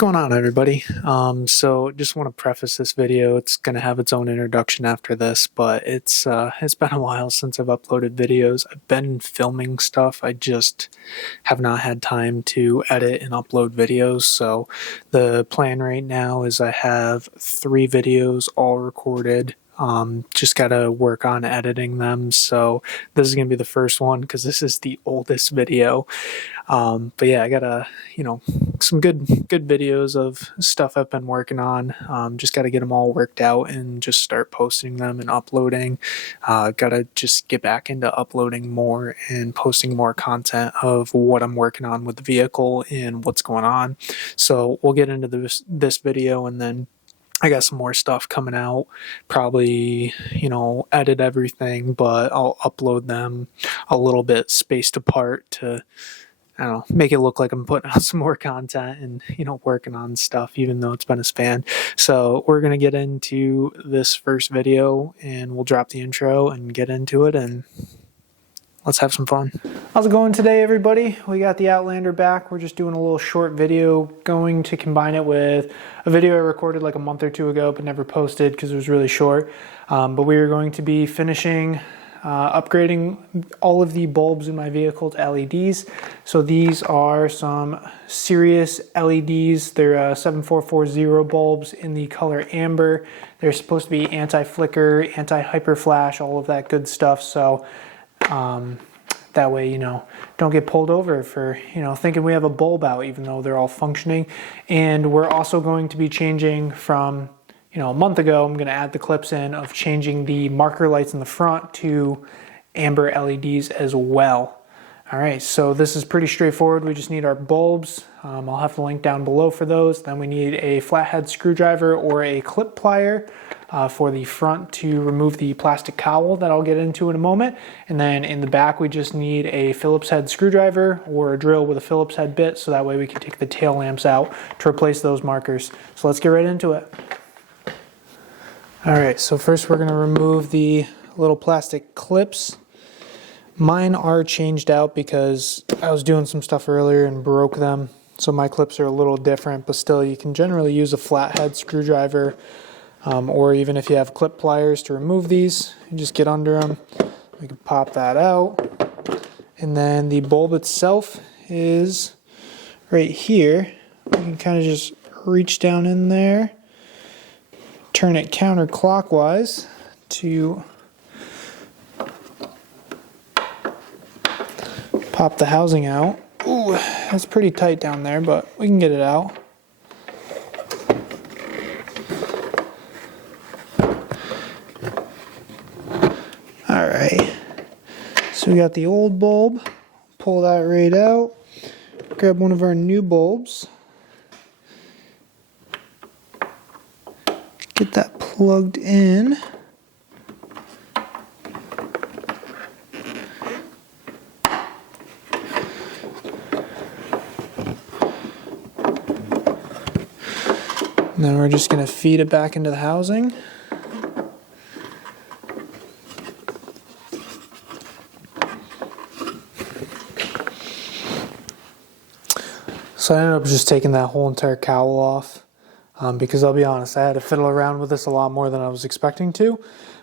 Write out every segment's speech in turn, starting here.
going on, everybody? So just want to preface this video. It's going to have its own introduction after this, but it's been a while since I've uploaded videos. I've been filming stuff. I just have not had time to edit and upload videos. So the plan right now is I have 3 videos all recorded. Just gotta work on editing them. So this is gonna be the first one because this is the oldest video. But yeah, I got some good videos of stuff I've been working on. Just got to get them all worked out and just start posting them and uploading. Got to just get back into uploading more and posting more content of what I'm working on with the vehicle and what's going on. So we'll get into this video, and then I got some more stuff coming out. Probably, edit everything, but I'll upload them a little bit spaced apart to, I don't know, make it look like I'm putting out some more content and, working on stuff, even though it's been a span. So we're going to get into this first video and we'll drop the intro and get into it, and let's have some fun. How's it going today, everybody? We got the Outlander back. We're just doing a little short video, going to combine it with a video I recorded like a month or 2 ago, but never posted because it was really short. But we are going to be finishing upgrading all of the bulbs in my vehicle to LEDs. So these are some Sirius LEDs. They're 7440 bulbs in the color amber. They're supposed to be anti-flicker, anti-hyperflash, all of that good stuff. So that way, don't get pulled over for, thinking we have a bulb out, even though they're all functioning. And we're also going to be changing from, a month ago, I'm going to add the clips in of changing the marker lights in the front to amber LEDs as well. All right, so this is pretty straightforward. We just need our bulbs. I'll have the link down below for those. Then we need a flathead screwdriver or a clip plier for the front to remove the plastic cowl that I'll get into in a moment. And then in the back, we just need a Phillips head screwdriver or a drill with a Phillips head bit, so that way we can take the tail lamps out to replace those markers. So let's get right into it. All right, so first we're going to remove the little plastic clips. Mine are changed out because I was doing some stuff earlier and broke them. So my clips are a little different, but still you can generally use a flathead screwdriver, or even if you have clip pliers to remove these, you just get under them. We can pop that out. And then the bulb itself is right here. We can kind of just reach down in there, turn it counterclockwise to pop the housing out. Ooh, that's pretty tight down there, but we can get it out. All right, so we got the old bulb. Pull that right out. Grab one of our new bulbs. Get that plugged in. And then we're just going to feed it back into the housing. So I ended up just taking that whole entire cowl off. Because I'll be honest, I had to fiddle around with this a lot more than I was expecting to.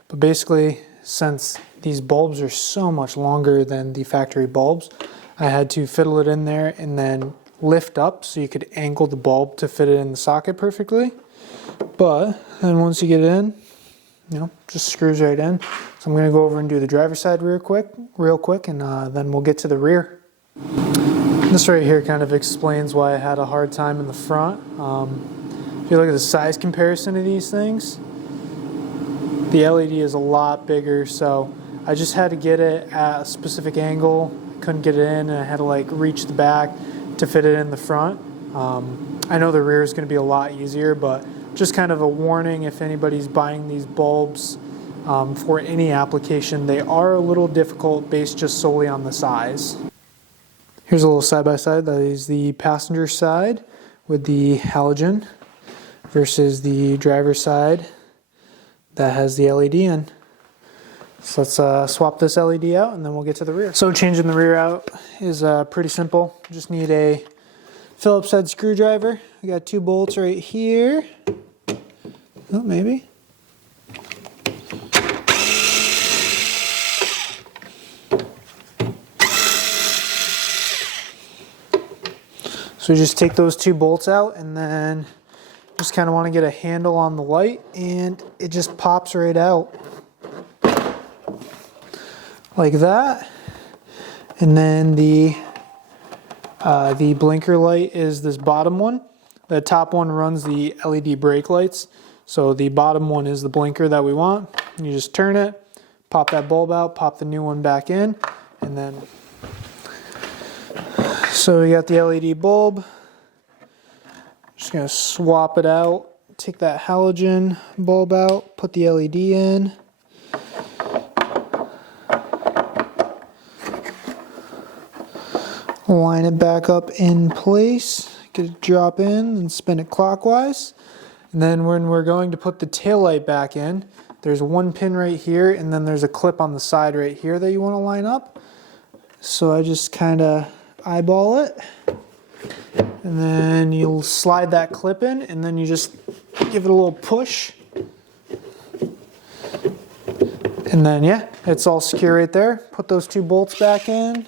But basically, since these bulbs are so much longer than the factory bulbs, I had to fiddle it in there and then lift up so you could angle the bulb to fit it in the socket perfectly. But then once you get it in, just screws right in. So I'm going to go over and do the driver's side real quick, and then we'll get to the rear. This right here kind of explains why I had a hard time in the front. If you look at the size comparison of these things, the LED is a lot bigger, so I just had to get it at a specific angle. Couldn't get it in, and I had to reach the back to fit it in the front. I know the rear is going to be a lot easier, but just kind of a warning if anybody's buying these bulbs for any application, they are a little difficult based just solely on the size. Here's a little side-by-side. That is the passenger side with the halogen versus the driver's side that has the LED in. So let's swap this LED out and then we'll get to the rear. So changing the rear out is pretty simple. Just need a Phillips head screwdriver. We got 2 bolts right here. Oh, maybe. So we just take those 2 bolts out, and then just kind of want to get a handle on the light, and it just pops right out like that. And then the blinker light is this bottom one. The top one runs the LED brake lights. So the bottom one is the blinker that we want. You just turn it, pop that bulb out, pop the new one back in, and then so we got the LED bulb. Just gonna swap it out, take that halogen bulb out, put the LED in. Line it back up in place, get it drop in and spin it clockwise. And then when we're going to put the taillight back in, there's 1 pin right here, and then there's a clip on the side right here that you want to line up. So I just kind of eyeball it, and then you'll slide that clip in, and then you just give it a little push. And then yeah, it's all secure right there. Put those 2 bolts back in.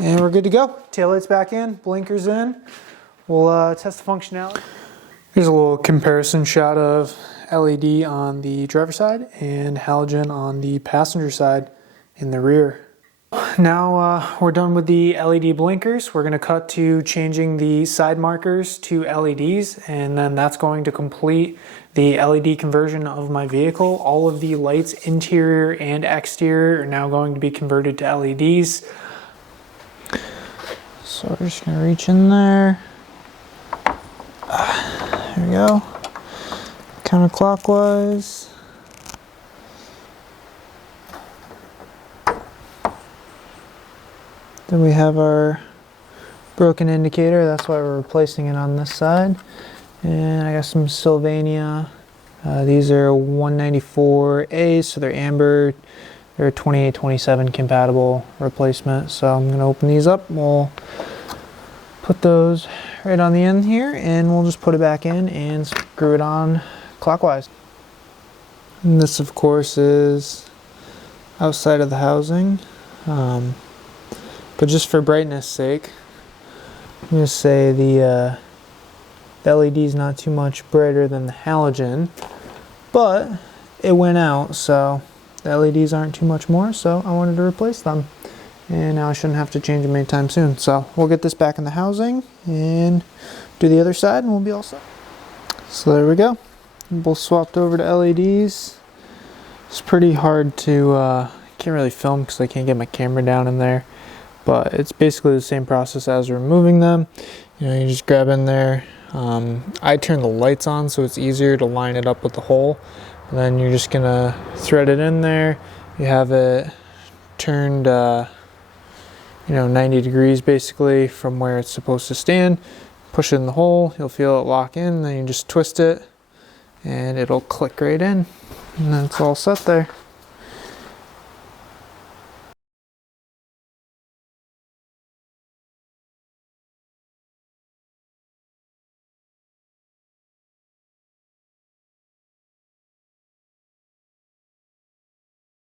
And we're good to go. Taillight's back in, blinkers in. We'll test the functionality. Here's a little comparison shot of LED on the driver's side and halogen on the passenger side in the rear. Now we're done with the LED blinkers. We're going to cut to changing the side markers to LEDs, and then that's going to complete the LED conversion of my vehicle. All of the lights, interior and exterior, are now going to be converted to LEDs. So we're just going to reach in there. There we go. Counterclockwise. Then we have our broken indicator. That's why we're replacing it on this side. And I got some Sylvania. These are 194As, so they're amber. They're 2827 compatible replacement. So I'm going to open these up. We'll put those right on the end here, and we'll just put it back in and screw it on clockwise. And this, of course, is outside of the housing. But just for brightness sake, I'm going to say the LED is not too much brighter than the halogen, but it went out, so the LEDs aren't too much more, so I wanted to replace them. And now I shouldn't have to change them anytime soon. So we'll get this back in the housing and do the other side, and we'll be all set. So there we go. Both swapped over to LEDs. It's pretty hard to, can't really film because I can't get my camera down in there. But it's basically the same process as removing them. You know, you just grab in there. I turn the lights on so it's easier to line it up with the hole. And then you're just gonna thread it in there. You have it turned, 90 degrees basically from where it's supposed to stand. Push it in the hole, you'll feel it lock in, then you just twist it and it'll click right in. And then it's all set there.